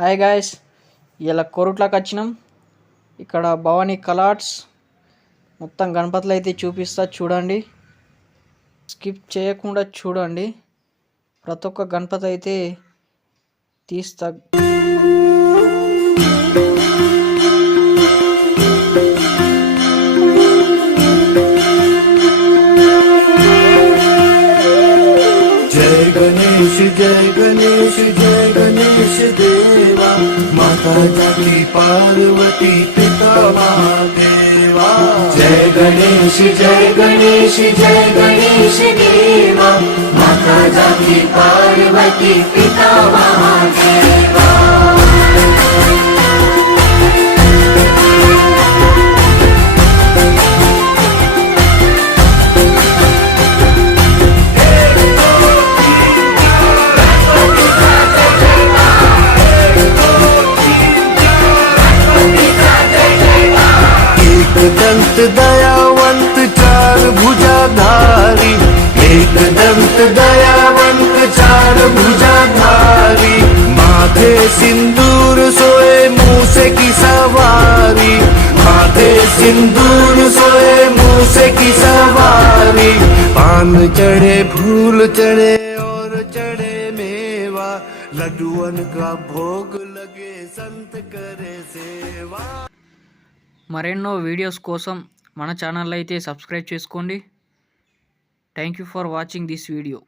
Hi guys, ఇలా కొరుట్లకు వచ్చినాం. ఇక్కడ భవానీ కలాట్స్ మొత్తం గణపతులు అయితే చూపిస్తా, చూడండి. స్కిప్ చేయకుండా చూడండి. ప్రతి ఒక్క గణపతి అయితే తీస్తా. जय गणेश जय गणेश जय गणेश देवा, माता जाकी पार्वती पिता महादेवा। जय गणेश जय गणेश जय गणेश देवा, माता जाकी पार्वती पिता महादेवा। दंत दयावंत चार भुजाधारी, एक दंत दयावंत चार भुजाधारी, माथे सिंदूर सोए मूसे की सवारी, माथे सिंदूर सोए मूसे की सवारी। पान चढ़े फूल चढ़े और चढ़े मेवा, लड्डुअन का भोग लगे संत करे सेवा। మరెన్నో వీడియోస్ కోసం మన ఛానల్ అయితే సబ్స్క్రైబ్ చేసుకోండి. Thank you for watching this video.